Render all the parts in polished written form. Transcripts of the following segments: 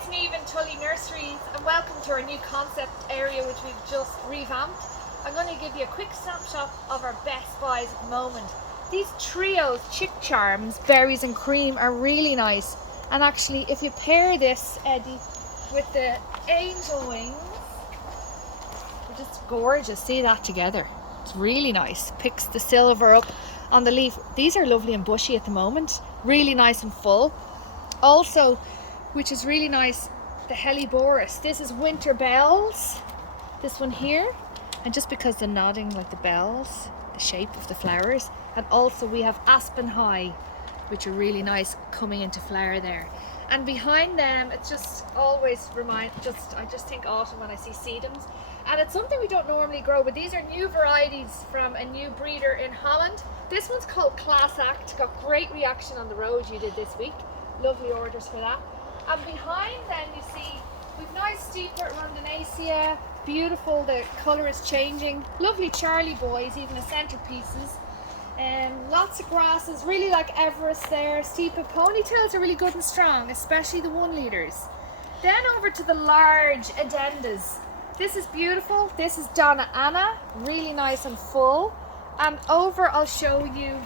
it's Niamh in Tully Nurseries and welcome to our new concept area which we've just revamped. I'm going to give you a quick snapshot of our best buys at the moment. These trios chick charms, berries and cream, are really nice, and actually if you pair this, Eddie, with the angel wings, they're just gorgeous. See that together? It's really nice. Picks the silver up on the leaf. These are lovely and bushy at the moment, really nice and full. Also, which is really nice, the Helleborus. This is winter bells, this one here, and just because they're nodding like the bells, the shape of the flowers. And also we have aspen high, which are really nice, coming into flower there. And behind them, it's just always I just think autumn when I see sedums. And it's something we don't normally grow, but these are new varieties from a new breeder in Holland. This one's called Class Act, got great reaction on the road you did this week. Lovely orders for that. And behind then you see we've nice steeper rondinacea, beautiful, the colour is changing. Lovely Charlie boys, even the centerpieces. Lots of grasses, really like Everest there. Steeper ponytails are really good and strong, especially the 1 litres. Then over to the large addendas. This is beautiful. This is Donna Anna, really nice and full. And over I'll show you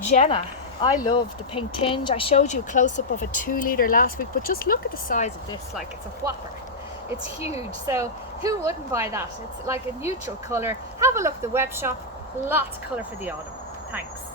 Jenna. I love the pink tinge. I showed you a close-up of a 2 litre last week, but just look at the size of this, like it's a whopper. It's huge, so who wouldn't buy that? It's like a neutral colour. Have a look at the web shop, lots of colour for the autumn. Thanks.